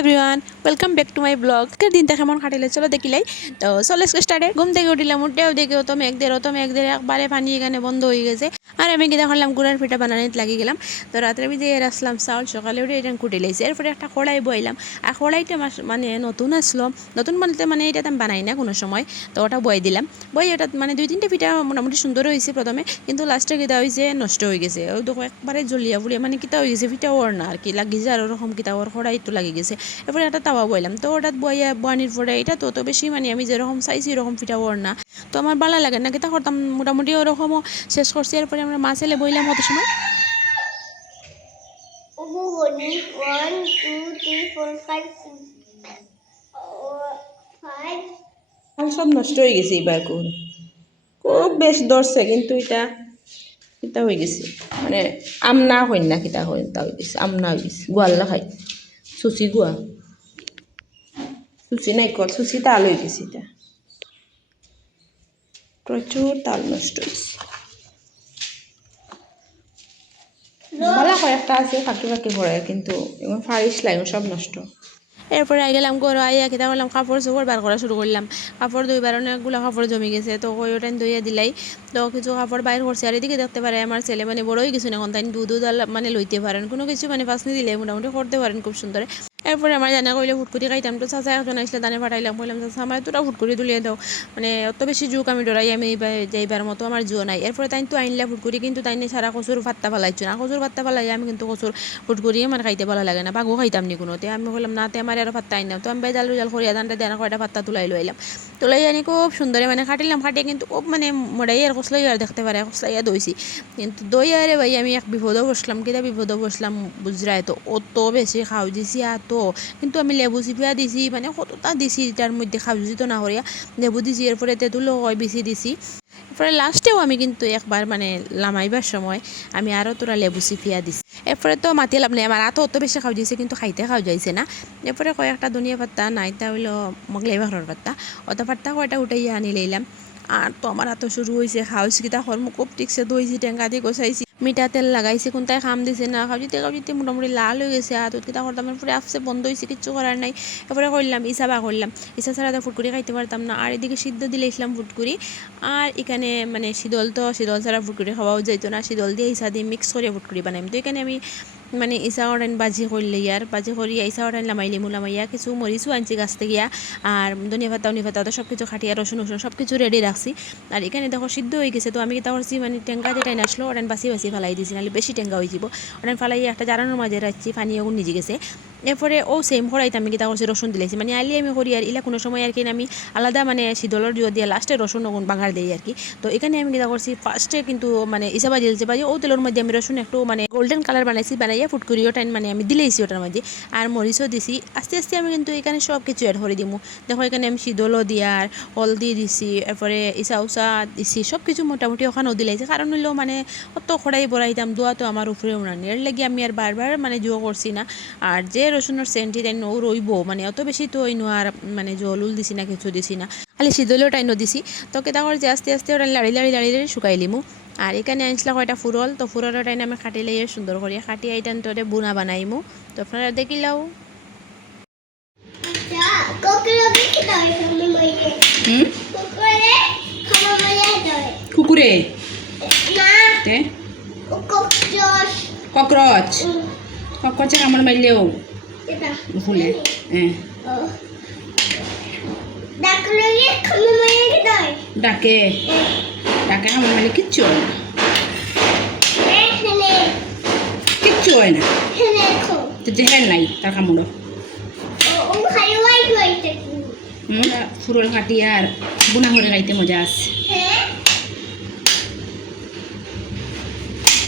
Everyone, welcome back to my blog. দিনটা কেমন কাটিলে চলো দেখিলাই। তো চলে স্টার্টে ঘুম থেকে উঠিলাম, উঠেও দেখি তো মেঘদের একবারে পানি এখানে বন্ধ হয়ে গেছে। আর আমি কিনা করলাম গুড়ার পিঠা বানানিতে লাগি গেলাম। তো রাত্রে ভিজিয়ে রাখলাম চাউল, সকালে উঠে এটা কুটে লাইছি। এরপরে একটা কড়াই বইলাম, আর কড়াইটা মানে নতুন আসলো, নতুন বলতে মানে এটা আমি বানাই না কোনো সময়। তো ওটা বই দিলাম, বই ওটা মানে 2-3টে পিঠা মোটামুটি সুন্দর হয়েছে প্রথমে, কিন্তু লাস্টে কিতা হয়েছে নষ্ট হয়ে গেছে। ওই দেখো একবারে জ্বলিয়া ফুলিয়া মানে কিতা হয়ে গেছে, পিঠা ওর না আর কি লাগিয়েছে, আর ওরকম কিতা ওর কড়াই একটু লাগিয়ে গেছে। এরপরে একটা তাওয়া বইলাম, তো ওটা বয়ানির পরে এটা তো বেশি মানে আমি যেরকম চাইছি এরকম পিঠা ওর না, তো আমার ভালো লাগে না, কিতা করতাম মোটামুটি ওরকমও শেষ করছি। এরপরে আমরা মাছ এলে বইলাম হতে সময়। সব নষ্ট হয়ে গেছে এবার, খুব বেশ ধরছে, কিন্তু এটা কিতা হয়ে গেছে মানে আমনা হইন না, কিতা হইন তা হয়ে গেছে, আমনা হয়ে গেছে, গোয়াল্লা খাই সুচি গুয়া সুচি নাই কল সুচি তাল হয়ে গেছে, এটা প্রচুর তাল নষ্ট হয়েছে। ভালো কয়েকটা আছে ফাঁকি ফাঁকি পড়ে, কিন্তু এমন ফারিস লাগে সব নষ্ট। এরপরে আই গেলাম ঘর, আইয়া কিতা করলাম কাপড় চোপড় বার করা শুরু করলাম। কাপড় ধুইবার অনেকগুলো কাপড় জমে গেছে, তো ওই ওটাই ধুইয়া দিলাই। তো কিছু কাপড় বাইর করছি, আর এদিকে দেখতে পারে আমার ছেলে মানে বড় হয়ে গেছে না, এখন তাই দুধ মানে লইতে পারেন, কোনো কিছু মানে পাসনি দিলে মোটামুটি করতে পারেন খুব সুন্দর। এরপরে আমার জানা কইলে ফুটকুটি খাইতাম, তো চাচা একজন আসলে দানে পাঠাইলাম, বললাম চাচা আমার তোরা ফুটকুটি তুলিয়ে দাও, মানে অত বেশি জুক আমি ডরাই, আমি যাইবার মতো আমার জুয়ো নাই। এরপরে তাই তো আইনলা ফুটকুটি, কিন্তু তাই সারা কচুর ভাত্তা ফেলাইছো না, কচুর ভাত্তা ফেলাই আমি কিন্তু কচুর ফুটকুটি আমার খাইতে ভালো লাগে না, বাঘও খাইতাম নি কোনোতে। আমি বললাম না, তে আমার আরও ভাত্তা আইন, তো আমি জাল করিয়া দানটা দেনা কয়টা ভাত্তা তুলাই লইলাম, তুলাই আনি খুব সুন্দরে মানে খাটিলাম, খাটিয়ে কিন্তু খুব মানে মোড়াই আর কসলাই আর দেখতে পারে কসলাইয়া দইছি, কিন্তু দই আরে ভাই আমি এক বিপদও বসলাম, কিটা বিপদও বসলাম বুঝরাই। তো অত বেশি খাও দিছি এত, কিন্তু আমি লেবু চিপিয়া দিছি, মানে কতটা দিছি তার মধ্যে খাও দিছি তো না করিয়া লেবু দিছি, এরপরে তেঁতুলও হয় বেশি দিছি। এরপরে লাস্টেও আমি কিন্তু একবার মানে লামাইবার সময় আমি আরও তোরা লেবু চিপিয়া দিছি। এরপরে তো মাতি লাভ নেই, আমার অত বেশি খাও দিয়েছে, কিন্তু খাইতে খাওয়া যাইছে না। এরপরে কয়েকটা ধনিয়া পাত্তা নাইতা হইলো মোগলাই বাহরের পাত্তা, অত পাত্তা কয়টা উঠাইয়া আনি লইলাম। আর তো আমার এত শুরু হয়েছে খাওয়াইছি, কিতা হরম খুব টিকছে, দইছি টেঙ্গা দিয়ে গোছাইছি, মিঠা তেল লাগাইছি, কোনটায় খাম দিছে না, খাওয়াইতে মোটামুটি লাল হয়ে গেছে হাতত, কিতা করতাম এরপরে আসছে বন্ধ হয়েছে, কিচ্ছু করার নাই। এরপরে করলাম ইসা করলাম, ইসা ছাড়া তো ফুটকুরি খাইতে পারতাম না। আর এদিকে সিদ্ধ দিলে ইসলাম ফুটকুরি, আর এখানে মানে শীতল ছাড়া ফুটকুরি খাওয়াও যাইতো না, শীতল দিয়ে ইসা দিয়ে মিক্স করে ফুটকুরি বানাইম। তো এখানে আমি মানে ইসা ওরান বাজি করলে ইয়ার বাজি করিয়া ইসা ওরান লামাইয়া কিছু মরিচও আনছি গাছ থেকে, আর ধনিয়া পাতা তো সব কিছু খাটিয়া রসুন সব কিছু রেডি রাখছি। আর এখানে দেখো সিদ্ধ হয়ে গেছে, তো আমি কিতা করছি মানে টেঙ্গা যেটাই আসলো ওরান বাসি ফেলাই দিয়েছি, নাহলে বেশি টেঙ্গা হয়ে যাব। ওরান ফালাই একটা জারানোর মাঝে রাখছি, পানি এখন নিজে গেছে। এরপরে সেম কড়াইতে আমি কিতা করছি রসুন দিলাইছি, মানে আলি আমি করি আর ইলা কোনো সময় আর কি আমি আলাদা মানে শীতলের জুয়া দিয়ে লাস্টে রসুন ওগুন বাগার দিই আর কি। তো এখানে আমি কিতা করছি ফার্স্টে কিন্তু মানে ইসা বাজি ও তেলের মধ্যে আমি রসুন একটু মানে গোল্ডেন কালার বানাইয়া ফুটকুরিও টাইম মানে আমি দিলেইছি ওটার মধ্যে, আর মরিচও দিছি। আস্তে আস্তে আমি কিন্তু এখানে সব কিছু অ্যাড করে দিমু। দেখো এখানে আমি শীতলও দিয়ার হলদি দিছি, এরপরে ইসা উসা দিছি, সব কিছু মোটামুটি ওখানেও দিলাইছি, কারণ হইলেও মানে অত খড়াই বড়াইতাম দোয়া তো আমার উপরে উনানি, এর লাগি আমি আর বারবার মানে জো করছি না। আর যে রসুনের সেন্টি তাই ও রইব মানে অত বেশি তো ওই আর মানে জলুল দিছি না, কিছু দিছি না, খালি শীতলও টাইনও দিছি। তো কেতা করে যে আস্তে আস্তে ওরা লাড়ি শুকাই লিমু। আর এখানে আনছিলাম কয়টা ফুরল, তো ফুরলের টাইনে আমি খাটিলে সুন্দর করে খাটিয়ে এইটান তোরে বুনা বানাইমু। তো আপনারা দেখিলাও। কুকুরে ককরচ ককরচে কামড় মারলেও ফুলে ডাকে ডাকে কামড় মারলে কিচ্ছু হয় না, কিচ্ছু হয় না, জেহের নাই তার কামড়। ফুরল কাটিয়ে আর বুনা করে খাইতে মজা আছে,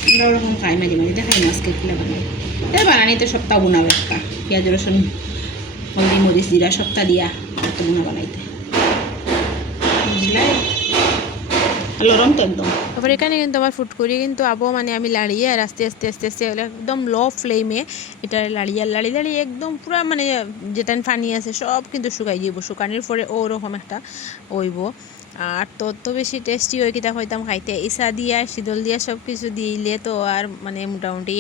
আমরা ওরকম খাই মাঝে মাঝে, দেখাই না আজকে খুলে বানাই। বানানি তো সপ্তাহ বুনাবো, একটা পেঁয়াজ রসুন হলদি মরিচ জিরা সপ্তাহ দিয়া এত বুনা বানাইতে, বুঝলাই লরম তো একদম। তারপর এখানে কিন্তু আমার ফুটকুরি কিন্তু আবো মানে আমি লাড়িয়ে আর আস্তে আস্তে একদম লো ফ্লেমে এটা লাড়িয়ে একদম পুরো মানে যেটা পানি আছে সব কিন্তু শুকাই যাব, শুকানোর পরে ওরকম একটা হইব। আর তত বেশি টেস্টি হয় কিতা হইতাম খাইতে, ইসা দিয়া শীতল দিয়া সব কিছু দিলে তো আর মানে মোটামুটি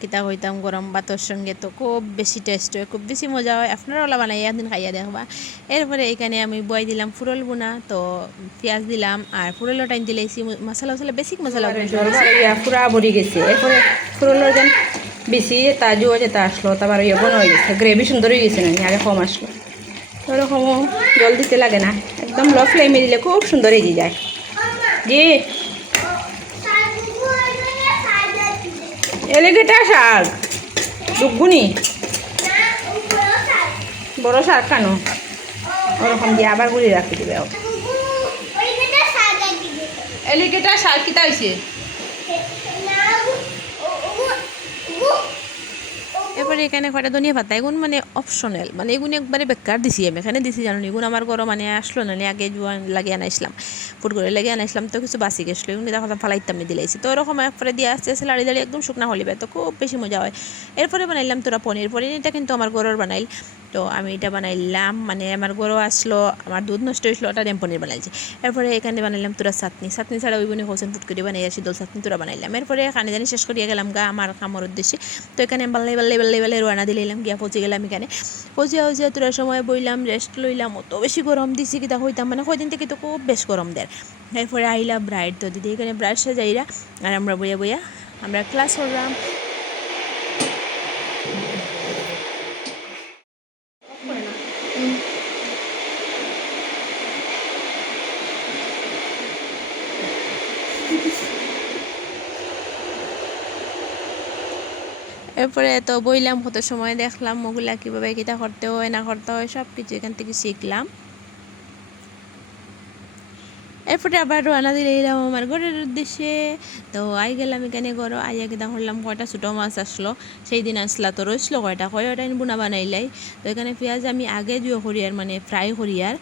কিতা কইতাম গরম ভাতের সঙ্গে তো খুব বেশি টেস্ট হয়, খুব বেশি মজা হয়। আপনারা ওলা বানাই একদিন খাইয়া দেখবা। এরপরে এখানে আমি বয় দিলাম ফুরল বোনা, তো পেঁয়াজ দিলাম আর ফুরল টাইম দিলেছি মশলা মশলা বেসিক মশলা পুরা ভরি গেছে। এরপরে ফুরলের যেন বেশি তাজু হয়েছে তা আসলো, তারপর ইয়ে হয়ে গেছে, গ্রেভি সুন্দর হয়ে গেছে, না আগে কম আসলো। ওরকমও জল দিতে লাগে না, একদম লো ফ্লেমে দিলে খুব সুন্দর এগিয়ে যায়। জি এলিগেটা শাক দুগুনি বড় শাক কেন ওরকম দিয়ে আবার গুলি রাখি দিবে। এলিগেটা শাক কিতা হয়েছে? এরপরে এখানে কয়টা ধনিয়া পাতা, এগুন মানে অপশনাল, মানে এগুন একবারে বেকার দিছি আমি এখানে দিছি জানো, এগুন আমার ঘর মানে আসলো না, আগে জোয়ান লাগিয়ে আনাইছিলাম, ফুট করে লাগিয়ে আনাইছিলাম, তো কিছু বাসি গেছিলো, এগুন দেখো ফালাইতাম দিলাইছি, তো ওরকম একবারে দিয়ে আসতে আসতে লাড়ি দাঁড়িয়ে একদম শুকনা হলিবে, তো খুব বেশি মজা হয়। এরপরে বানাইলাম তোরা পনিরটা কিন্তু আমার ঘরের বানাইল, তো আমি এটা বানাইলাম, মানে আমার ঘরও আসলো, আমার দুধ নষ্ট হয়েছিল, ওটা দিয়ে পনির বানাইছি। এরপরে এখানে বানাইলাম তোরা চাটনি ছাড়া ওই বোনে হোসেন ফুট করে বানাই আসি দোল চাটনি তোরা বানাইলাম। এরপরে খানি জানি শেষ করিয়া গেলাম গা আমার কামড় উদ্দেশ্যে, তো এখানে বাল্লাই রোয়ানা দিলাম, গিয়া পৌঁছে গেলাম। এখানে পৌঁছিয়া তোরা সময় বইলাম, রেস্ট লইলাম, অত বেশি গরম দিছি কিতা হইতাম, মানে কয়দিন থেকে তো খুব বেশ গরম দেয়। এরপরে আইলাম ব্রাইড, তো দিদি এখানে ব্রাইড সাজাইরা আর আমরা বইয়া আমরা ক্লাস করলাম। এরপরে তো বইলাম, কত সময় দেখলাম ওগুলা কীভাবে কিতা করতে হয় না করতে হয় সব কিছু এখান থেকে শিখলাম। এরপরে আবার রান্না দিলে এলাম আমার ঘরের উদ্দেশ্যে, তো আই গেলাম এখানে ঘর আইয়া কিতা করলাম, কয়টা ছোটো মাছ আসলো, সেই দিন আসলা তো রইসলো কয়টা বোনা বানাইলাই। তো এখানে পেঁয়াজ আমি আগে জুয়ো করিয়ার মানে ফ্রাই করিয়ার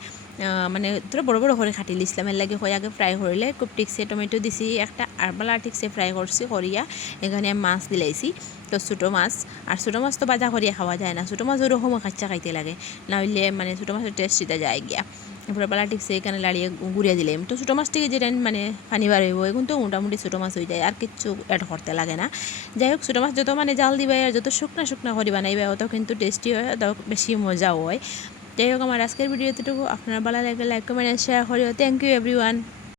মানে তোরা বড় বড় করে কাটি লিসলাম, এর লাগে হয় আগে ফ্রাই করিলে খুব ঠিকছে টমেটো দিছি একটা আর বালা ঠিকছে ফ্রাই করছি করিয়া এখানে মাছ দিলাইছি। তো ছোটো মাছ, আর ছোটো মাছ তো বাজা করিয়া খাওয়া যায় না, ছোটো মাছ ওরকম কাচ্চা খাইতে লাগে, না হইলে মানে ছোটো মাছের টেস্টিটা যায় গিয়া। এরপরে বালা ঠিকছে এখানে লাড়িয়ে গুড়িয়ে দিলাম, তো ছোটো মাছ থেকে যেটা মানে পানি বার হইব এখন তো মোটামুটি ছোটো মাছ হয়ে যায়, আর কিচ্ছু অ্যাড করতে লাগে না। যাই হোক ছোটো মাছ যত মানে জাল দিবে আর যত শুকনা করে বানাইবে অত কিন্তু টেস্টি হয়, অত বেশি মজাও হয়। যাই হোক আমার আজকের ভিডিও এতটুকু, আপনার ভালো লাগলে লাইক কমেন্ট শেয়ার করিও। Thank you everyone.